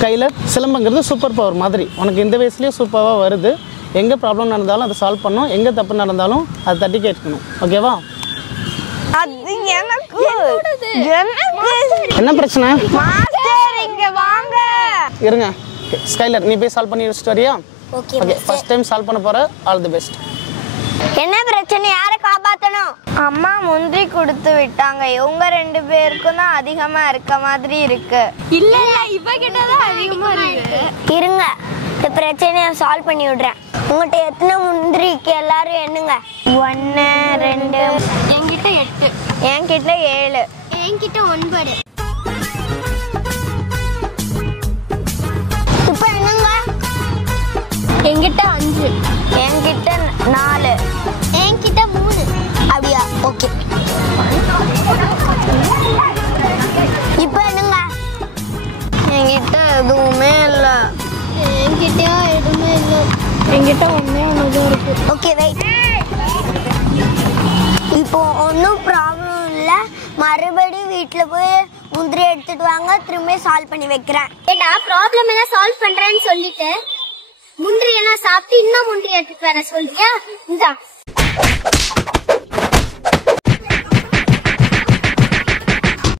Skyler, சிலம்பங்கிறது super power மாதிரி. உனக்கு இந்த வயசுலேயே சூப்பராக வருது. எங்கே ப்ராப்ளம் நடந்தாலும் அதை சால்வ் பண்ணணும், எங்கே தப்பு நடந்தாலும் அதை தட்டி கேட்கணும். ஓகேவா? என்ன பிரச்சனை? இருங்க ஸ்கைலர், நீ போய் சால்வ் பண்ணி வச்சுட்டு வரியா? ஓகே, ஃபர்ஸ்ட் டைம் சால்வ் பண்ண போற. All the best. என்ன பிரச்சனை? யாரை காப்பாத்தணும்? அம்மா முந்திரி கொடுத்து விட்டாங்க. இவங்க 2 பேருக்கும் தான் அதிகமா இருக்க மாதிரி இருக்கு. இல்ல இவ கிட்டதான் அதிகமா இருக்கு. இருங்க, இந்த பிரச்சனையை சால்வ் பண்ணி விடுறேன். உங்ககிட்ட எத்தனை முந்திரிக்கு எல்லாரும் எண்ணுங்க. 1 2. என்கிட்ட 8. என்கிட்ட 7. என்கிட்ட 9. இப்ப என்னங்க? என்கிட்ட 5. என்கிட்ட 4. என்கிட்ட 3. அப்படியா? ஓகே. இப்ப என்னங்க? என்கிட்ட எதுவுமே இல்ல. என்கிட்ட எதுவுமே இல்ல. என்கிட்ட ஒண்ணே ஒண்ணுதான் இருக்கு. Okay wait. இப்போ ஒன்றும் ப்ராப்ளம் இல்லை. மறுபடியும் வீட்டில் போய் முந்திரி எடுத்துட்டு வாங்க, திரும்ப சால்வ் பண்ணி வைக்கிறேன். ஏடா ப்ராப்ளம் எல்லாம் சால்வ் பண்றேன்னு சொல்லிட்டு முந்திரி எல்லாம் சாப்பிட்டு இன்னும் முந்திரி எடுத்துட்டு வர சொல்றியா? இந்தா.